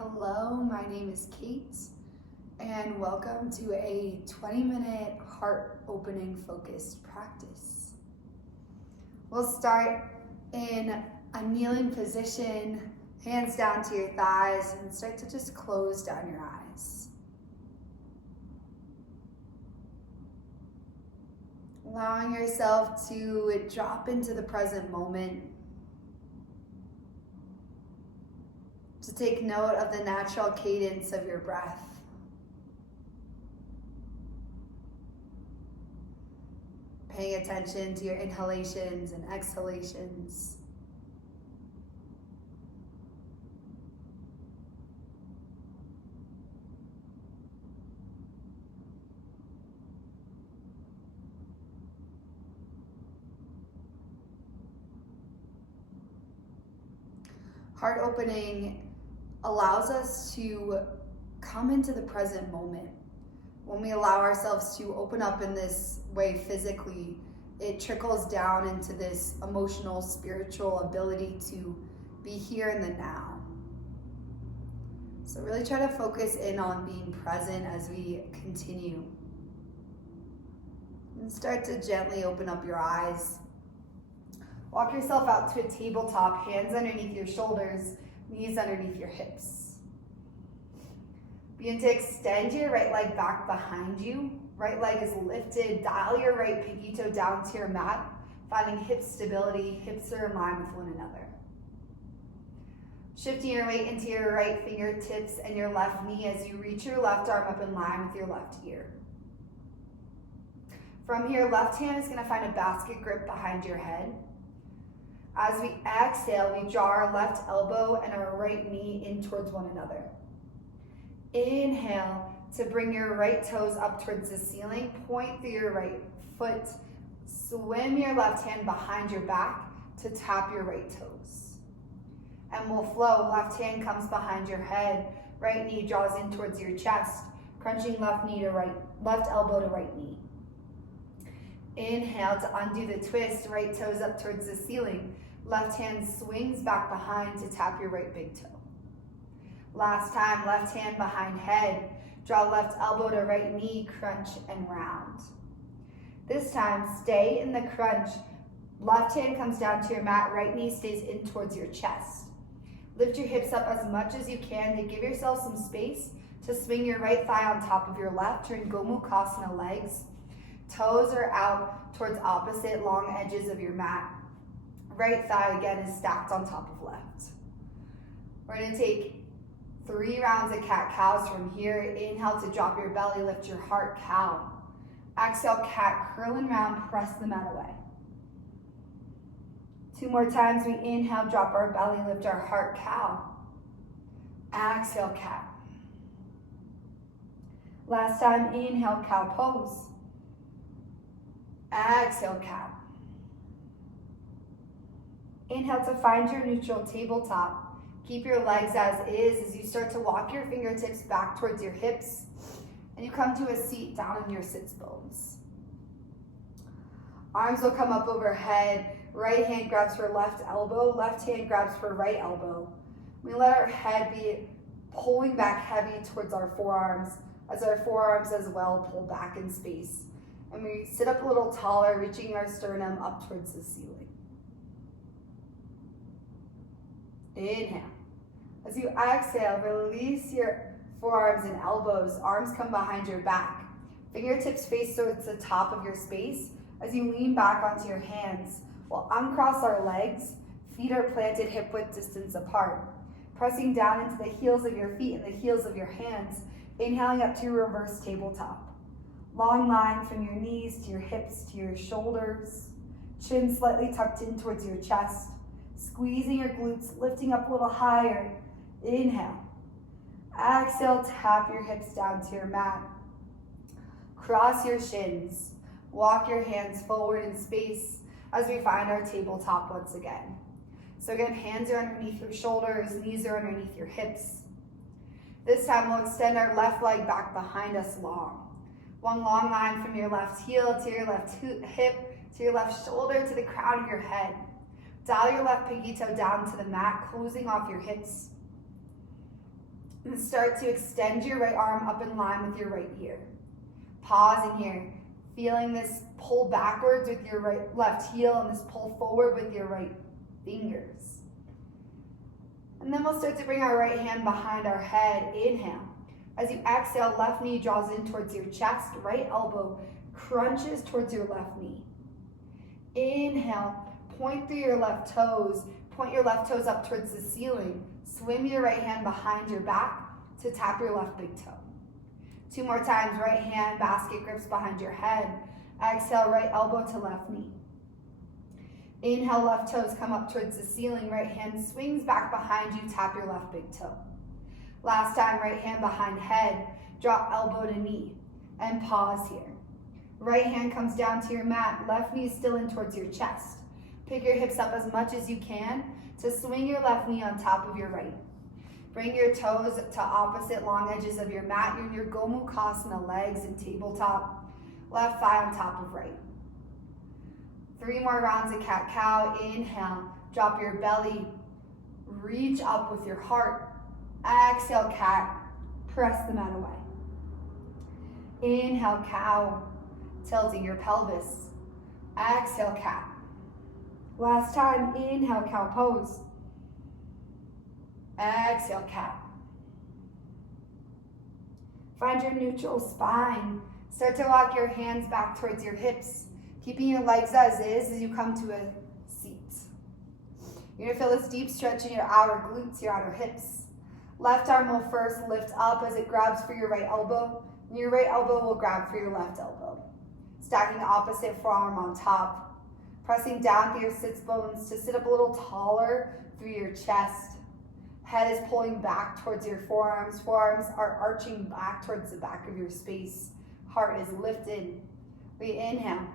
Hello, my name is Kate, and welcome to a 20-minute heart-opening focused practice. We'll start in a kneeling position, hands down to your thighs, and start to just close down your eyes. Allowing yourself to drop into the present moment, to take note of the natural cadence of your breath. Paying attention to your inhalations and exhalations. Heart opening allows us to come into the present moment. When we allow ourselves to open up in this way physically, it trickles down into this emotional, spiritual ability to be here in the now. So really try to focus in on being present as we continue. And start to gently open up your eyes. Walk yourself out to a tabletop, hands underneath your shoulders, knees underneath your hips. Begin to extend your right leg back behind you. Right leg is lifted. Dial your right pinky toe down to your mat, finding hip stability. Hips are in line with one another. Shifting your weight into your right fingertips and your left knee as you reach your left arm up in line with your left ear. From here, left hand is going to find a basket grip behind your head. As we exhale, we draw our left elbow and our right knee in towards one another. Inhale to bring your right toes up towards the ceiling. Point through your right foot. Swim your left hand behind your back to tap your right toes. And we'll flow. Left hand comes behind your head. Right knee draws in towards your chest. Crunching left elbow to right knee. Inhale to undo the twist. Right toes up towards the ceiling. Left hand swings back behind to tap your right big toe. Last time, left hand behind head. Draw left elbow to right knee, crunch and round. This time, stay in the crunch. Left hand comes down to your mat, right knee stays in towards your chest. Lift your hips up as much as you can to give yourself some space to swing your right thigh on top of your left. Turn Gomukhasana legs. Toes are out towards opposite long edges of your mat. Right thigh again is stacked on top of left. We're going to take 3 rounds of cat-cows from here. Inhale to drop your belly, lift your heart, cow. Exhale, cat, curl and round, press the mat away. 2 more times, we inhale, drop our belly, lift our heart, cow. Exhale, cat. Last time, inhale, cow pose. Exhale, cat. Inhale to find your neutral tabletop. Keep your legs as is as you start to walk your fingertips back towards your hips and you come to a seat down on your sits bones. Arms will come up overhead. Right hand grabs for left elbow. Left hand grabs for right elbow. We let our head be pulling back heavy towards our forearms as our forearms as well pull back in space. And we sit up a little taller, reaching our sternum up towards the ceiling. Inhale. As you exhale, release your forearms and elbows. Arms come behind your back. Fingertips face towards the top of your space. As you lean back onto your hands, we'll uncross our legs. Feet are planted hip width distance apart. Pressing down into the heels of your feet and the heels of your hands. Inhaling up to your reverse tabletop. Long line from your knees to your hips to your shoulders. Chin slightly tucked in towards your chest. Squeezing your glutes, lifting up a little higher. Inhale. Exhale, tap your hips down to your mat. Cross your shins. Walk your hands forward in space as we find our tabletop once again. So again, hands are underneath your shoulders, knees are underneath your hips. This time we'll extend our left leg back behind us long. One long line from your left heel to your left hip to your left shoulder to the crown of your head. Dial your left pinky toe down to the mat, closing off your hips. And start to extend your right arm up in line with your right ear. Pausing here, feeling this pull backwards with your left heel and this pull forward with your right fingers. And then we'll start to bring our right hand behind our head. Inhale. As you exhale, left knee draws in towards your chest, right elbow crunches towards your left knee. Inhale, point through your left toes, point your left toes up towards the ceiling. Swim your right hand behind your back to tap your left big toe. 2 more times, right hand basket grips behind your head. Exhale, right elbow to left knee. Inhale, left toes come up towards the ceiling, right hand swings back behind you, tap your left big toe. Last time, right hand behind head, drop elbow to knee, and pause here. Right hand comes down to your mat, left knee still in towards your chest. Pick your hips up as much as you can to swing your left knee on top of your right. Bring your toes to opposite long edges of your mat. You're in your Gomukhasana, legs and tabletop. Left thigh on top of right. 3 more rounds of cat-cow. Inhale, drop your belly, reach up with your heart. Exhale, cat, press the mat away. Inhale, cow, tilting your pelvis. Exhale, cat. Last time, inhale, cow pose. Exhale, cat. Find your neutral spine. Start to walk your hands back towards your hips, keeping your legs as is as you come to a seat. You're gonna feel this deep stretch in your outer glutes, your outer hips. Left arm will first lift up as it grabs for your right elbow, and your right elbow will grab for your left elbow. Stacking the opposite forearm on top. Pressing down through your sits bones to sit up a little taller through your chest. Head is pulling back towards your forearms. Forearms are arching back towards the back of your space. Heart is lifted. We inhale.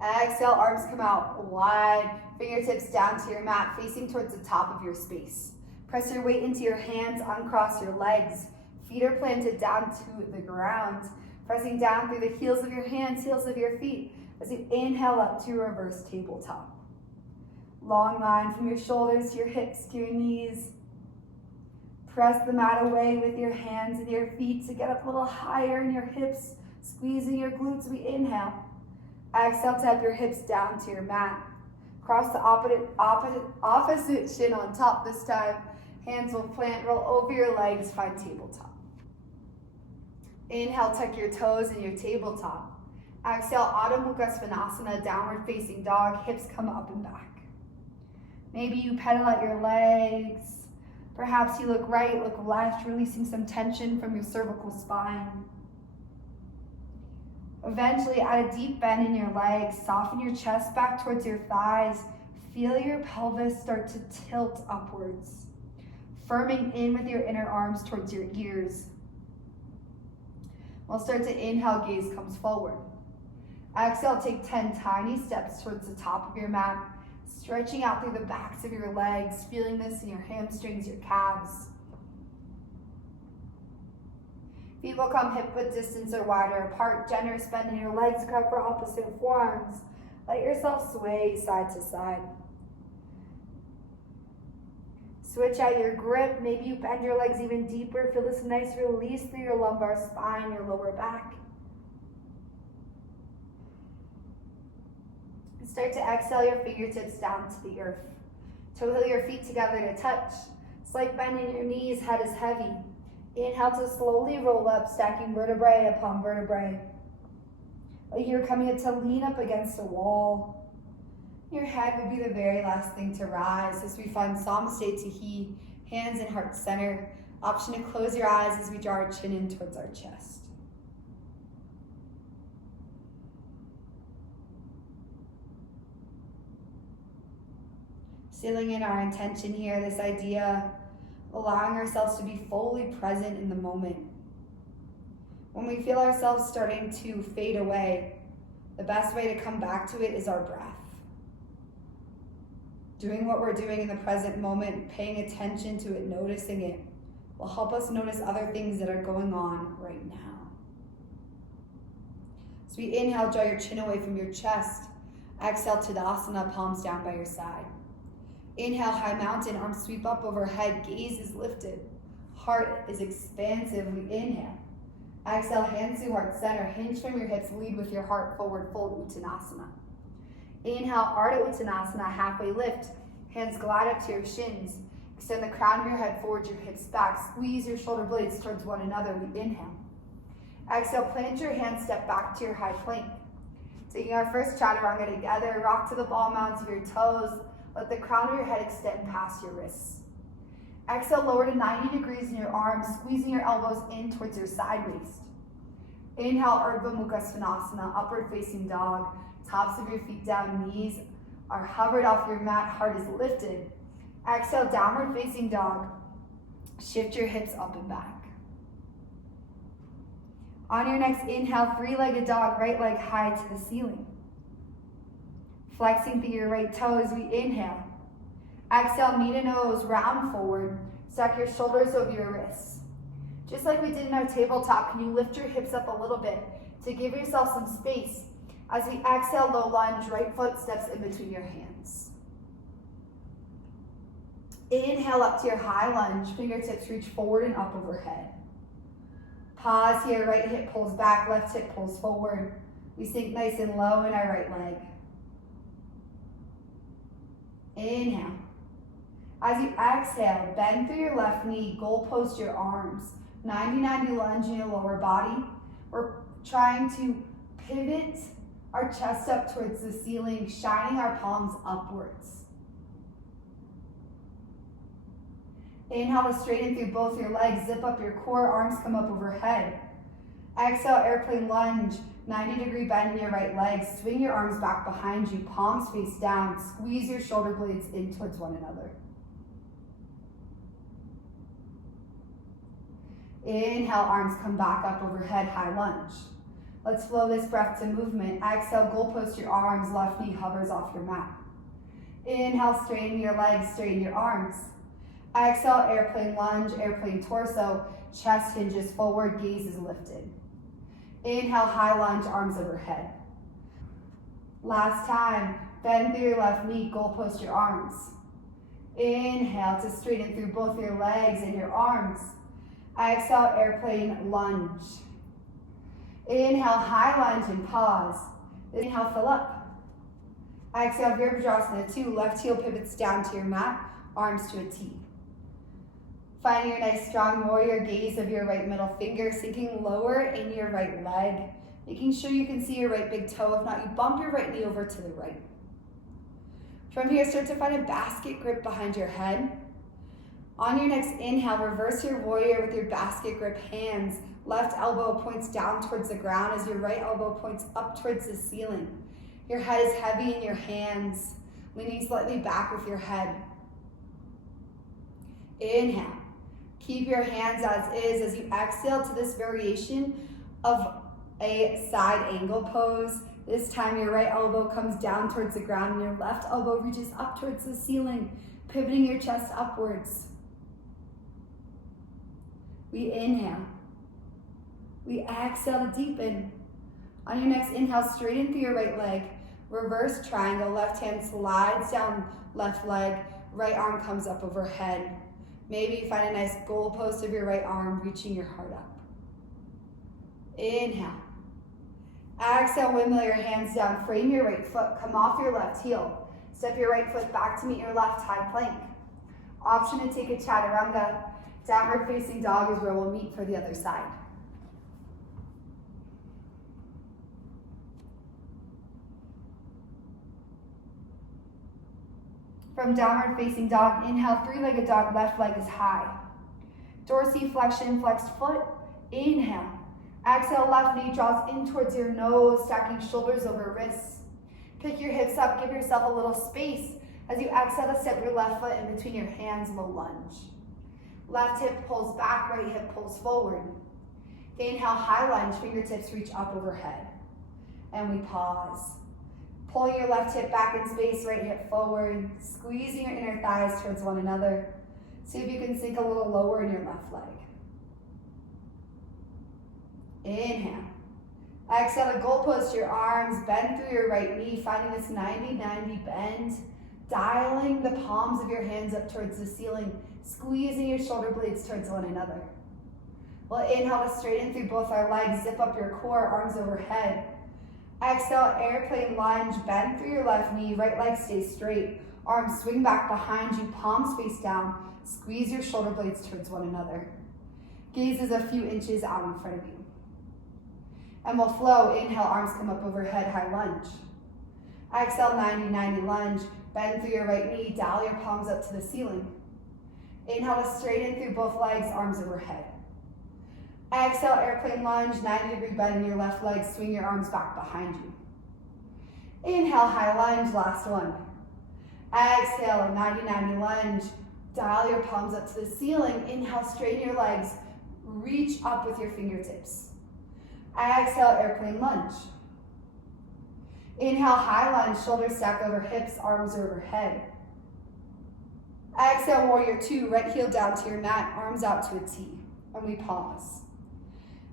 Exhale, arms come out wide. Fingertips down to your mat, facing towards the top of your space. Press your weight into your hands, uncross your legs. Feet are planted down to the ground. Pressing down through the heels of your hands, heels of your feet, as you inhale up to reverse tabletop. Long line from your shoulders to your hips to your knees. Press the mat away with your hands and your feet to get up a little higher in your hips, squeezing your glutes. We inhale. Exhale, tap your hips down to your mat. Cross the opposite shin on top this time. Hands will plant, roll over your legs, find tabletop. Inhale, tuck your toes in your tabletop. Exhale, Adho Mukha Svanasana, downward facing dog, hips come up and back. Maybe you pedal out your legs. Perhaps you look right, look left, releasing some tension from your cervical spine. Eventually, add a deep bend in your legs. Soften your chest back towards your thighs. Feel your pelvis start to tilt upwards. Firming in with your inner arms towards your ears. We'll start to inhale, gaze comes forward. Exhale, take 10 tiny steps towards the top of your mat. Stretching out through the backs of your legs, feeling this in your hamstrings, your calves. Feet will come hip-width distance or wider apart. Generous bend in your legs, grab for opposite forearms. Let yourself sway side to side. Switch out your grip. Maybe you bend your legs even deeper. Feel this nice release through your lumbar spine, your lower back. Start to exhale your fingertips down to the earth. Toe heel your feet together to touch. Slight bend in your knees, head is heavy. Inhale to slowly roll up, stacking vertebrae upon vertebrae. Like you're coming to lean up against a wall. Your head will be the very last thing to rise as we find Samasthe Tahi, hands in heart center. Option to close your eyes as we draw our chin in towards our chest. Sealing in our intention here, this idea, allowing ourselves to be fully present in the moment. When we feel ourselves starting to fade away, the best way to come back to it is our breath. Doing what we're doing in the present moment, paying attention to it, noticing it, will help us notice other things that are going on right now. So we inhale, draw your chin away from your chest. Exhale, Tadasana, palms down by your side. Inhale, high mountain, arms sweep up overhead, gaze is lifted. heart is expansive. We inhale. Exhale, hands to heart center. Hinge from your hips, lead with your heart forward, fold Uttanasana. Inhale, Ardha Uttanasana, halfway lift. Hands glide up to your shins. Extend the crown of your head forward, your hips back. Squeeze your shoulder blades towards one another. We inhale. Exhale, plant your hands, step back to your high plank. Taking our first chaturanga together, rock to the ball mounds of your toes. Let the crown of your head extend past your wrists. Exhale, lower to 90 degrees in your arms, squeezing your elbows in towards your side waist. Inhale, Urdhva Mukha Svanasana, upward facing dog. Tops of your feet down, knees are hovered off your mat, heart is lifted. Exhale, downward facing dog. Shift your hips up and back. On your next inhale, three-legged dog, right leg high to the ceiling. Flexing through your right toes, we inhale. Exhale, knee to nose, round forward. Stack your shoulders over your wrists. Just like we did in our tabletop, can you lift your hips up a little bit to give yourself some space? As we exhale, low lunge, right foot steps in between your hands. Inhale up to your high lunge, fingertips reach forward and up overhead. Pause here, right hip pulls back, left hip pulls forward. We sink nice and low in our right leg. Inhale. As you exhale, bend through your left knee, goalpost your arms. 90-90 lunge in your lower body. We're trying to pivot our chest up towards the ceiling, shining our palms upwards. Inhale to straighten through both your legs, zip up your core, arms come up overhead. Exhale, airplane lunge, 90-degree bend in your right leg, swing your arms back behind you, palms face down, squeeze your shoulder blades in towards one another. Inhale, arms come back up overhead, high lunge. Let's flow this breath to movement. Exhale, goalpost your arms, left knee hovers off your mat. Inhale, straighten your legs, straighten your arms. Exhale, airplane lunge, airplane torso, chest hinges forward, gaze is lifted. Inhale, high lunge, arms overhead. Last time, bend through your left knee, goalpost your arms. Inhale to straighten through both your legs and your arms. Exhale, airplane lunge. Inhale, high lunge and pause. Inhale, fill up. Exhale, Virabhadrasana 2, left heel pivots down to your mat, arms to a T. Finding your nice strong warrior gaze of your right middle finger, sinking lower in your right leg, making sure you can see your right big toe. If not, you bump your right knee over to the right. From here, start to find a basket grip behind your head. On your next inhale, reverse your warrior with your basket grip hands. Left elbow points down towards the ground as your right elbow points up towards the ceiling. Your head is heavy in your hands, leaning slightly back with your head. Inhale. Keep your hands as is as you exhale to this variation of a side angle pose. This time your right elbow comes down towards the ground and your left elbow reaches up towards the ceiling, pivoting your chest upwards. We inhale. We exhale to deepen. On your next inhale, straighten through your right leg. Reverse triangle, left hand slides down left leg, right arm comes up overhead. Maybe you find a nice goal post of your right arm, reaching your heart up. Inhale. Exhale, windmill your hands down, frame your right foot, come off your left heel. Step your right foot back to meet your left high plank. Option to take a chaturanga. Downward facing dog is where we'll meet for the other side. From downward facing dog, inhale, three-legged dog, left leg is high. Dorsiflexion, flexed foot, inhale. Exhale, left knee draws in towards your nose, stacking shoulders over wrists. Pick your hips up, give yourself a little space. As you exhale to step your left foot in between your hands, low lunge. Left hip pulls back, right hip pulls forward. Inhale, high lunge, fingertips reach up overhead. And we pause. Pulling your left hip back in space, right hip forward, squeezing your inner thighs towards one another. See if you can sink a little lower in your left leg. Inhale. Exhale to goalpost your arms, bend through your right knee, finding this 90-90 bend. dialing the palms of your hands up towards the ceiling, squeezing your shoulder blades towards one another. We'll inhale to straighten through both our legs, zip up your core, arms overhead. Exhale, airplane lunge, bend through your left knee, right leg stays straight. Arms swing back behind you, palms face down, squeeze your shoulder blades towards one another. Gaze is a few inches out in front of you. And we'll flow, inhale, arms come up overhead, high lunge. Exhale, 90-90 lunge, bend through your right knee, dial your palms up to the ceiling. Inhale to straighten through both legs, arms overhead. Exhale, airplane lunge, 90-degree bend in your left leg, swing your arms back behind you. Inhale, high lunge, last one. Exhale, a 90-90 lunge, dial your palms up to the ceiling. Inhale, straighten your legs, reach up with your fingertips. Exhale, airplane lunge. Inhale, high lunge, shoulders stack over hips, arms overhead. Exhale, warrior two, right heel down to your mat, arms out to a T, and we pause.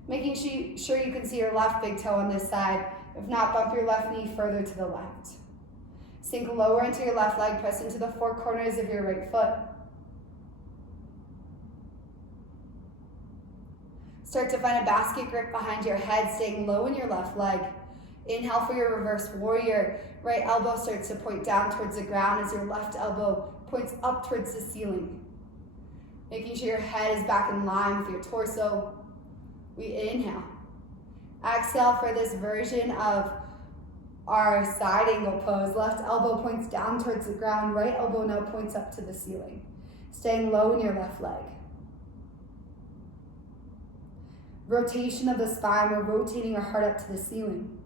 Making sure you can see your left big toe on this side. If not, bump your left knee further to the left. Sink lower into your left leg, press into the four corners of your right foot. Start to find a basket grip behind your head, staying low in your left leg. Inhale for your reverse warrior. Right elbow starts to point down towards the ground as your left elbow points up towards the ceiling. Making sure your head is back in line with your torso. We inhale. Exhale for this version of our side angle pose. Left elbow points down towards the ground. Right elbow now points up to the ceiling. Staying low in your left leg. Rotation of the spine. We're rotating our heart up to the ceiling.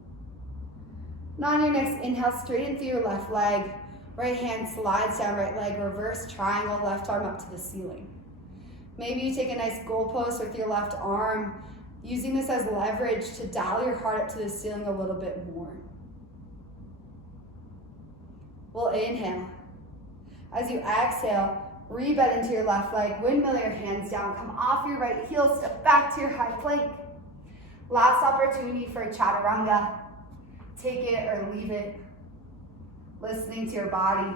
Now on your next inhale, straighten through your left leg. Right hand slides down right leg. Reverse triangle, left arm up to the ceiling. Maybe you take a nice goal pose with your left arm, using this as leverage to dial your heart up to the ceiling a little bit more. We'll inhale. As you exhale, rebend into your left leg, windmill your hands down, come off your right heel, step back to your high plank. Last opportunity for a chaturanga. Take it or leave it. Listening to your body.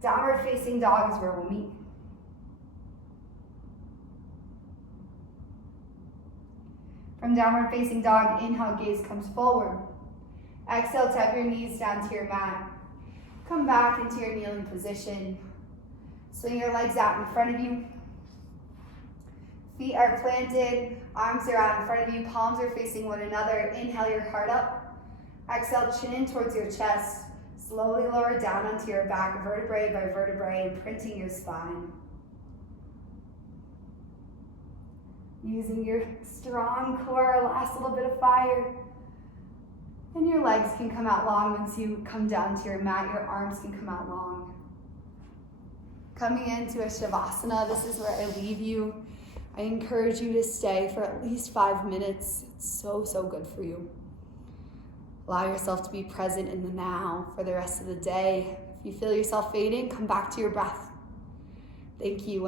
Downward facing dog is where we'll meet. From downward facing dog, inhale, gaze comes forward. Exhale, tap your knees down to your mat. Come back into your kneeling position. Swing your legs out in front of you. Feet are planted, arms are out in front of you, palms are facing one another. Inhale your heart up. Exhale, chin in towards your chest. Slowly lower down onto your back, vertebrae by vertebrae, imprinting your spine. Using your strong core, last little bit of fire. And your legs can come out long once you come down to your mat. Your arms can come out long. Coming into a Shavasana, this is where I leave you. I encourage you to stay for at least 5 minutes. It's so, so good for you. Allow yourself to be present in the now for the rest of the day. If you feel yourself fading, come back to your breath. Thank you.